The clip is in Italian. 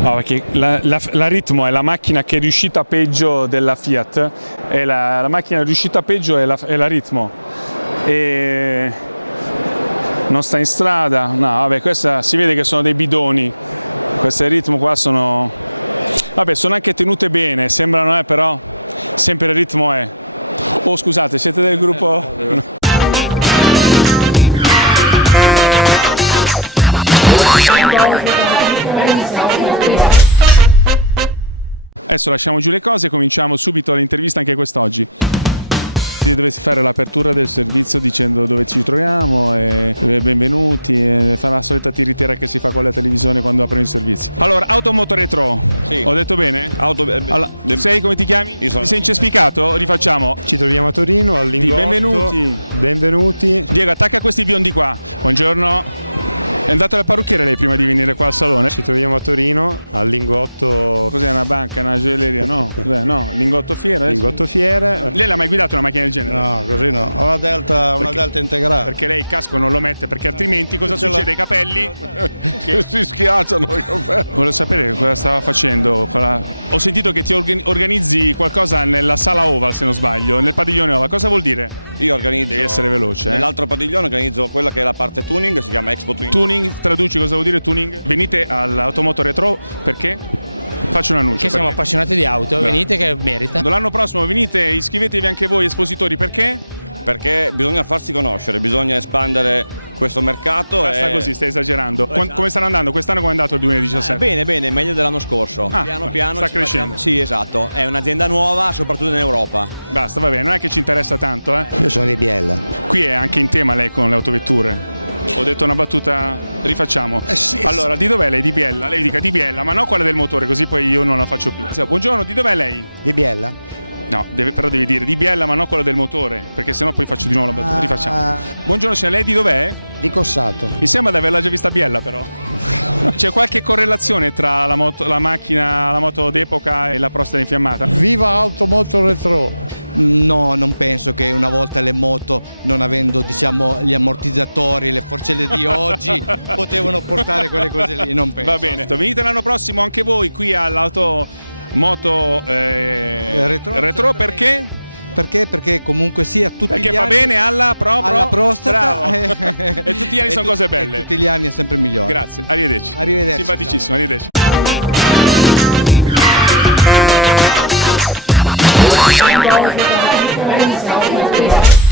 No, perché la Ritmo è la macchina che è riuscita peggio della Fiat, e la macchina riuscita peggio è la Ritmo. E non sta in strada, no, vabbè, questa si vede che sono dei bidoni, queste Ritmo qua sono, vabbè, sono anche tenute bene, sembrano, però sempre il Ritmo è. Oh, scusate, siete del gruppo? No. Adesso lasciamo giù le cose e cominciamo subito l'intervista anche quest'oggi. Dovessi fare l'apertura del servizio dicendo dove ci troviamo e benvenuti, e fare la solita tiritera che si fa con la televisione quando aprono il servizio. Allora, Automoto Retro, sì. Ho detto bene? Allora, sei, come ti chiami? Io sono. Ti sei incespicato? Rifacciamo. Ci troviamo a Torino, al Lingotto. Benvenuti. Diego, attacca questi biondi qua. Buongiorno. È andato alla parrucchiera lei prima di venire qua al salone? Ci troviamo a Torino, al Lingotto. Cos'è, una banca, una gioielleria? No, no, Lingotto Fiere? Lingotto Fiere. Lei l'ha mai guidato una macchina del genere? No, così no. Ho una Delta integrale. Perché lei il casco non lo mette, perché altrimenti cosa succede ai capelli? Che si schiacciano i capelli. Volevo sapere cosa stava facendo. Ho sentito che ti organizzi qualcosa nella sala Oval, se non sbaglio, nel padiglione Oval. Cosa vuol dire? Io organizzo. Devi essere veloce. Nell'altro padiglione organizzo quella che è la parte tuning, si chiama Expo Tuning. Tuning, traduci cosa vuol dire tuning? Venite all'Automoto Retro perché? Faccio un annuncio. Perché siamo appassionati di auto, no. Venite che merita. L'anno prossimo venite, iscrivetevi anche voi espositori, perché? Perché bisogna farsi conoscere, bisogna espandere questo mercato. Basta così, stai esagerando. Esatto. Come stanno andando? Quest'anno come è andato il 2017? Bene, meglio dell'anno scorso. Piano piano sta crescendo. Sì, esatto. È un'azienda nuova, soprattutto in Europa. Basta, va bene, non è che ci interessa tanto, eh? Io sono di Biella. Qui è anche in tema lei con le autovetture. Ho detto una battuta, rifacciamo. Sì, allora, di dov'è lei? Di Biella? Lei dica di Biella, ma no quella del motore, così poi io non la faccio più. Buongiorno, di dov'è lei? Di Biella? No, però devi dire di Biella, ma no quella del motore, perché sennò poi faccio di nuovo la battuta. Rifacciamo. Buongiorno, signora, lei di dov'è? Di Cossato. Mi sembra di averla già vista a Biella, però. C'è qualche correlazione tra la moto d'epoca e la prostata infiammata? Viva Automoto Retro! No, non penso che una volta le moto, non avendo diciamo gli ammortizzatori, le forcelle di oggi, potevano portare quelle cose lì, non penso. Va bene, venite l'anno prossimo anche voi qui all'Automoto Retro perché? Perché comunque sia tutti perché gli fa anni bene alla prostata. E tutti gli anni sono cose belle. E tutti gli anni è sempre migliore. Grazie, arrivederci. Simpaticissimo, arrivederci. Ciao.